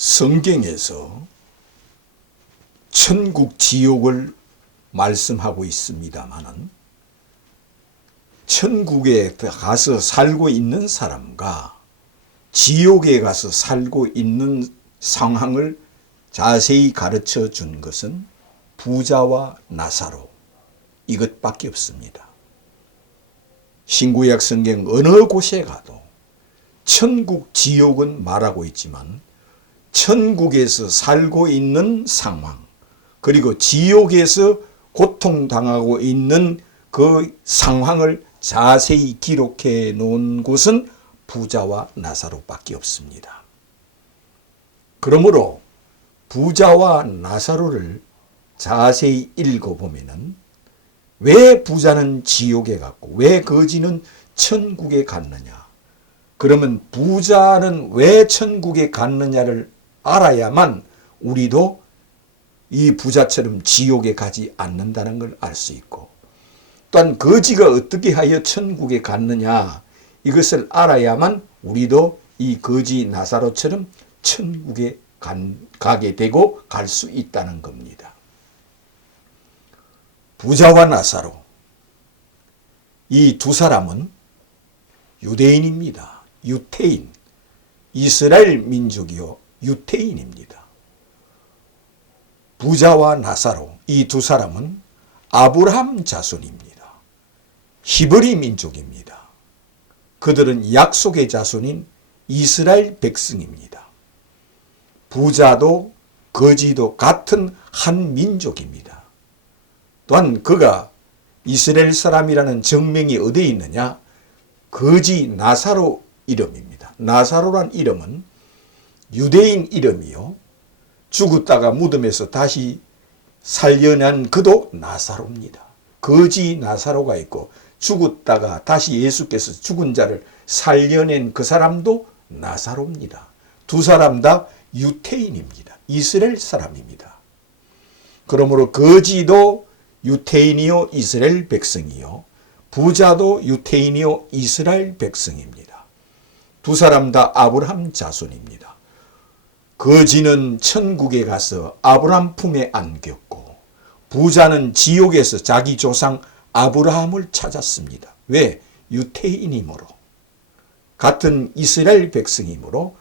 성경에서 천국 지옥을 말씀하고 있습니다마는 천국에 가서 살고 있는 사람과 지옥에 가서 살고 있는 상황을 자세히 가르쳐 준 것은 부자와 나사로 이것밖에 없습니다. 신구약 성경 어느 곳에 가도 천국 지옥은 말하고 있지만 천국에서 살고 있는 상황, 그리고 지옥에서 고통당하고 있는 그 상황을 자세히 기록해 놓은 곳은 부자와 나사로밖에 없습니다. 그러므로 부자와 나사로를 자세히 읽어보면은 왜 부자는 지옥에 갔고 왜 거지는 천국에 갔느냐? 그러면 부자는 왜 천국에 갔느냐를 알아야만 우리도 이 부자처럼 지옥에 가지 않는다는 걸 알 수 있고, 또한 거지가 어떻게 하여 천국에 갔느냐 이것을 알아야만 우리도 이 거지 나사로처럼 천국에 가게 되고 갈 수 있다는 겁니다. 부자와 나사로, 이 두 사람은 유대인입니다. 유태인, 이스라엘 민족이요 유태인입니다. 부자와 나사로, 이 두 사람은 아브라함 자손입니다. 히브리 민족입니다. 그들은 약속의 자손인 이스라엘 백성입니다. 부자도 거지도 같은 한 민족입니다. 또한 그가 이스라엘 사람이라는 정명이 어디에 있느냐? 거지 나사로 이름입니다. 나사로란 이름은 유대인 이름이요, 죽었다가 무덤에서 다시 살려낸 그도 나사로입니다. 거지 나사로가 있고 죽었다가 다시 예수께서 죽은 자를 살려낸 그 사람도 나사로입니다. 두 사람 다 유태인입니다. 이스라엘 사람입니다. 그러므로 거지도 유태인이요 이스라엘 백성이요, 부자도 유태인이요 이스라엘 백성입니다. 두 사람 다 아브라함 자손입니다. 거지는 천국에 가서 아브라함 품에 안겼고 부자는 지옥에서 자기 조상 아브라함을 찾았습니다. 왜? 유태인이므로, 같은 이스라엘 백성이므로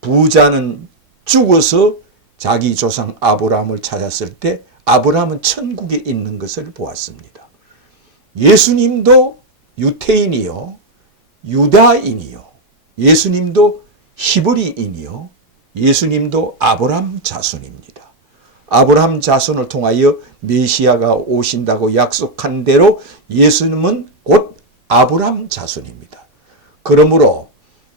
부자는 죽어서 자기 조상 아브라함을 찾았을 때 아브라함은 천국에 있는 것을 보았습니다. 예수님도 유태인이요 유다인이요, 예수님도 히브리인이요, 예수님도 아브라함 자손입니다. 아브라함 자손을 통하여 메시아가 오신다고 약속한 대로 예수님은 곧 아브라함 자손입니다. 그러므로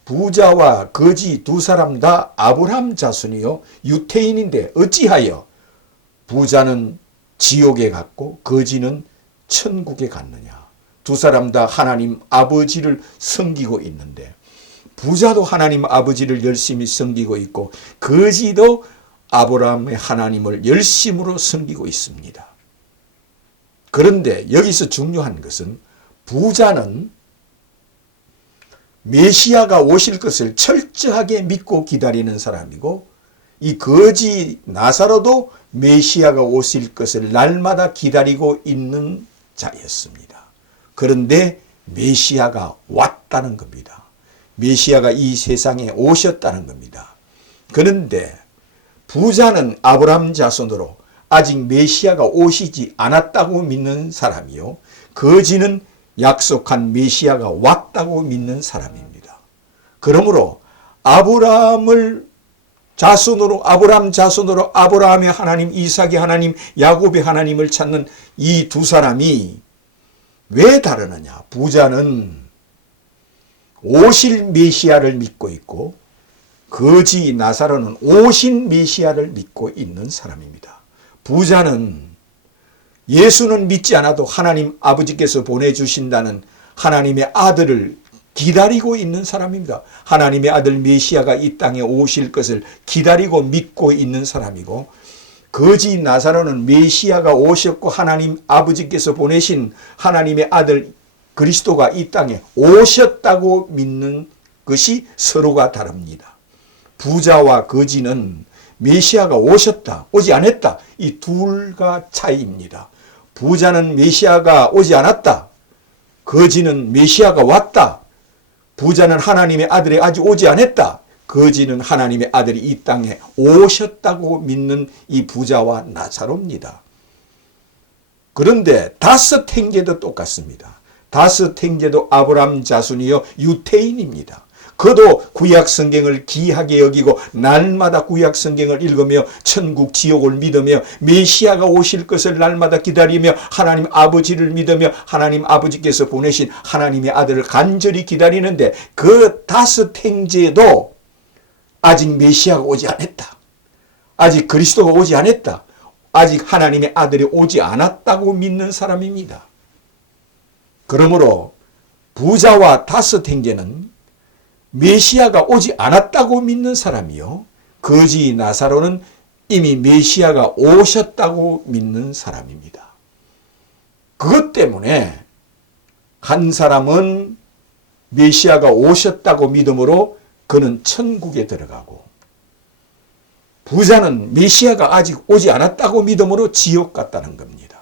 부자와 거지 두 사람 다 아브라함 자손이요 유태인인데 어찌하여 부자는 지옥에 갔고 거지는 천국에 갔느냐? 두 사람 다 하나님 아버지를 섬기고 있는데 부자도 하나님 아버지를 열심히 섬기고 있고 거지도 아브라함의 하나님을 열심으로 섬기고 있습니다. 그런데 여기서 중요한 것은 부자는 메시아가 오실 것을 철저하게 믿고 기다리는 사람이고 이 거지 나사로도 메시아가 오실 것을 날마다 기다리고 있는 자였습니다. 그런데 메시아가 왔다는 겁니다. 메시아가 이 세상에 오셨다는 겁니다. 그런데 부자는 아브라함 자손으로 아직 메시아가 오시지 않았다고 믿는 사람이요, 거지는 약속한 메시아가 왔다고 믿는 사람입니다. 그러므로 아브라함 자손으로 아브라함의 하나님, 이삭의 하나님, 야곱의 하나님을 찾는 이 두 사람이 왜 다르느냐? 부자는 오실 메시아를 믿고 있고 거지 나사로는 오신 메시아를 믿고 있는 사람입니다. 부자는 예수는 믿지 않아도 하나님 아버지께서 보내주신다는 하나님의 아들을 기다리고 있는 사람입니다. 하나님의 아들 메시아가 이 땅에 오실 것을 기다리고 믿고 있는 사람이고, 거지 나사로는 메시아가 오셨고 하나님 아버지께서 보내신 하나님의 아들 그리스도가 이 땅에 오셨다고 믿는 것이 서로가 다릅니다. 부자와 거지는 메시아가 오셨다, 오지 않았다, 이 둘과 차이입니다. 부자는 메시아가 오지 않았다, 거지는 메시아가 왔다. 부자는 하나님의 아들이 아직 오지 않았다, 거지는 하나님의 아들이 이 땅에 오셨다고 믿는 이 부자와 나사로입니다. 그런데 다섯 형제도 똑같습니다. 다섯 형제도 아브라함 자손이요 유태인입니다. 그도 구약 성경을 귀하게 여기고 날마다 구약 성경을 읽으며 천국 지옥을 믿으며 메시아가 오실 것을 날마다 기다리며 하나님 아버지를 믿으며 하나님 아버지께서 보내신 하나님의 아들을 간절히 기다리는데 그 다섯 형제도 아직 메시아가 오지 않았다, 아직 그리스도가 오지 않았다, 아직 하나님의 아들이 오지 않았다고 믿는 사람입니다. 그러므로 부자와 다섯 형제는 메시아가 오지 않았다고 믿는 사람이요, 거지 나사로는 이미 메시아가 오셨다고 믿는 사람입니다. 그것 때문에 한 사람은 메시아가 오셨다고 믿음으로 그는 천국에 들어가고, 부자는 메시아가 아직 오지 않았다고 믿음으로 지옥 갔다는 겁니다.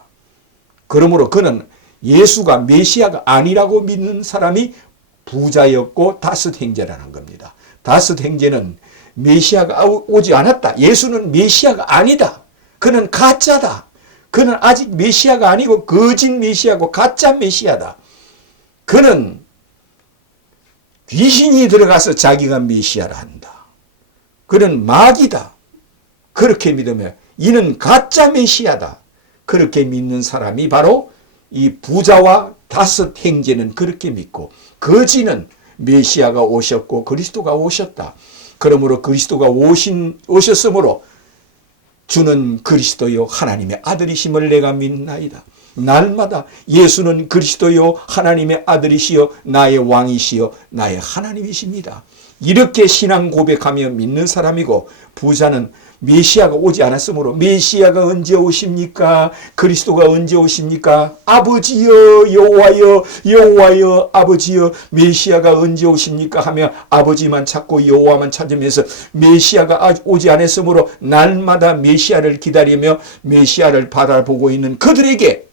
그러므로 그는 예수가 메시아가 아니라고 믿는 사람이 부자였고 다섯 형제라는 겁니다. 다섯 형제는 메시아가 오지 않았다, 예수는 메시아가 아니다, 그는 가짜다, 그는 아직 메시아가 아니고 거짓 메시아고 가짜 메시아다, 그는 귀신이 들어가서 자기가 메시아라 한다, 그는 마귀다, 그렇게 믿으면 이는 가짜 메시아다, 그렇게 믿는 사람이 바로 이 부자와 다섯 형제는 그렇게 믿고, 거지는 메시아가 오셨고 그리스도가 오셨다, 그러므로 그리스도가 오셨으므로 주는 그리스도요 하나님의 아들이심을 내가 믿나이다. 날마다 예수는 그리스도요 하나님의 아들이시요 나의 왕이시요 나의 하나님이십니다. 이렇게 신앙 고백하며 믿는 사람이고, 부자는 메시아가 오지 않았으므로 메시아가 언제 오십니까? 그리스도가 언제 오십니까? 아버지여 여호와여 여호와여 아버지여 메시아가 언제 오십니까? 하며 아버지만 찾고 여호와만 찾으면서 메시아가 아직 오지 않았으므로 날마다 메시아를 기다리며 메시아를 바라보고 있는 그들에게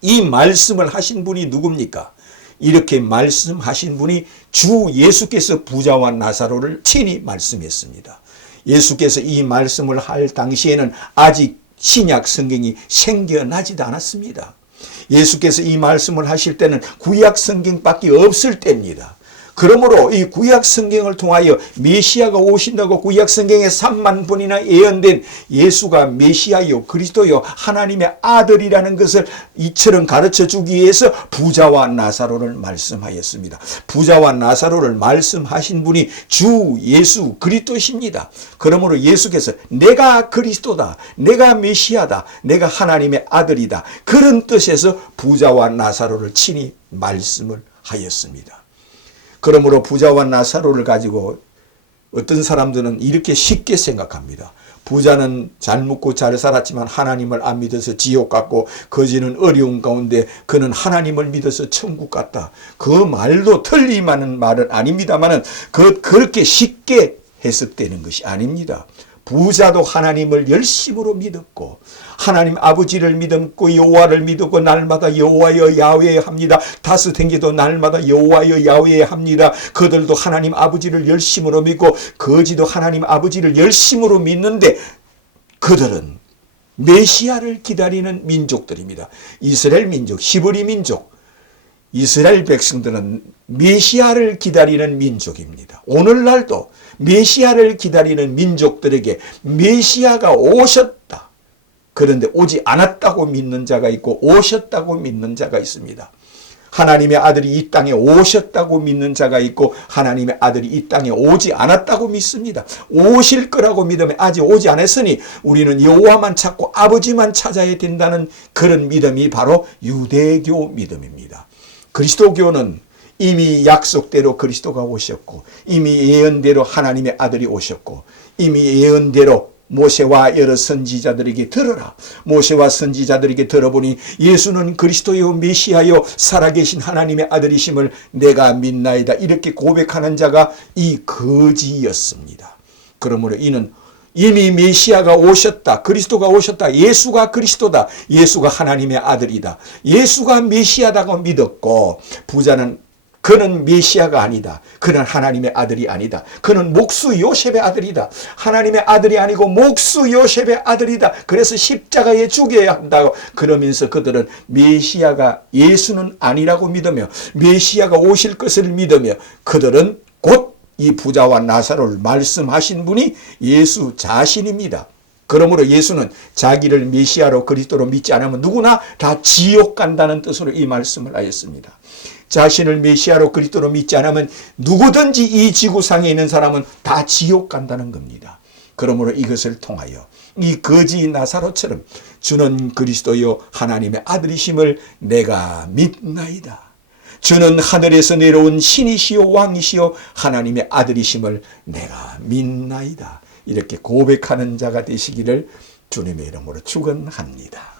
이 말씀을 하신 분이 누굽니까? 이렇게 말씀하신 분이 주 예수께서 부자와 나사로를 친히 말씀했습니다. 예수께서 이 말씀을 할 당시에는 아직 신약 성경이 생겨나지도 않았습니다. 예수께서 이 말씀을 하실 때는 구약 성경밖에 없을 때입니다. 그러므로 이 구약 성경을 통하여 메시아가 오신다고 구약 성경에 3만 번이나 예언된 예수가 메시아요 그리스도요 하나님의 아들이라는 것을 이처럼 가르쳐 주기 위해서 부자와 나사로를 말씀하였습니다. 부자와 나사로를 말씀하신 분이 주 예수 그리스도십니다. 그러므로 예수께서 내가 그리스도다, 내가 메시아다, 내가 하나님의 아들이다, 그런 뜻에서 부자와 나사로를 친히 말씀을 하였습니다. 그러므로 부자와 나사로를 가지고 어떤 사람들은 이렇게 쉽게 생각합니다. 부자는 잘 먹고 잘 살았지만 하나님을 안 믿어서 지옥 갔고, 거지는 어려운 가운데 그는 하나님을 믿어서 천국 갔다. 그 말도 틀리만한 말은 아닙니다만은 그렇게 쉽게 해석되는 것이 아닙니다. 부자도 하나님을 열심으로 믿었고 하나님 아버지를 믿었고 여호와를 믿었고 날마다 여호와여 야훼 합니다. 다섯 형제도 날마다 여호와여 야훼 합니다. 그들도 하나님 아버지를 열심으로 믿고 거지도 하나님 아버지를 열심으로 믿는데 그들은 메시아를 기다리는 민족들입니다. 이스라엘 민족, 히브리 민족, 이스라엘 백성들은 메시아를 기다리는 민족입니다. 오늘날도 메시아를 기다리는 민족들에게 메시아가 오셨다, 그런데 오지 않았다고 믿는 자가 있고 오셨다고 믿는 자가 있습니다. 하나님의 아들이 이 땅에 오셨다고 믿는 자가 있고 하나님의 아들이 이 땅에 오지 않았다고 믿습니다. 오실 거라고 믿으면 아직 오지 않았으니 우리는 여호와만 찾고 아버지만 찾아야 된다는 그런 믿음이 바로 유대교 믿음입니다. 그리스도교는 이미 약속대로 그리스도가 오셨고 이미 예언대로 하나님의 아들이 오셨고 이미 예언대로 모세와 여러 선지자들에게 들어라, 모세와 선지자들에게 들어보니 예수는 그리스도요 메시아요 살아계신 하나님의 아들이심을 내가 믿나이다, 이렇게 고백하는 자가 이 거지였습니다. 그러므로 이는 이미 메시아가 오셨다. 그리스도가 오셨다. 예수가 그리스도다. 예수가 하나님의 아들이다. 예수가 메시아다고 믿었고, 부자는 그는 메시아가 아니다. 그는 하나님의 아들이 아니다. 그는 목수 요셉의 아들이다. 하나님의 아들이 아니고 목수 요셉의 아들이다. 그래서 십자가에 죽여야 한다고 그러면서 그들은 메시아가 예수는 아니라고 믿으며 메시아가 오실 것을 믿으며 그들은 곧 이 부자와 나사로를 말씀하신 분이 예수 자신입니다. 그러므로 예수는 자기를 메시아로 그리스도로 믿지 않으면 누구나 다 지옥 간다는 뜻으로 이 말씀을 하였습니다. 자신을 메시아로 그리스도로 믿지 않으면 누구든지 이 지구상에 있는 사람은 다 지옥 간다는 겁니다. 그러므로 이것을 통하여 이 거지 나사로처럼 주는 그리스도요 하나님의 아들이심을 내가 믿나이다. 주는 하늘에서 내려온 신이시요 왕이시요 하나님의 아들이심을 내가 믿나이다. 이렇게 고백하는 자가 되시기를 주님의 이름으로 축원합니다.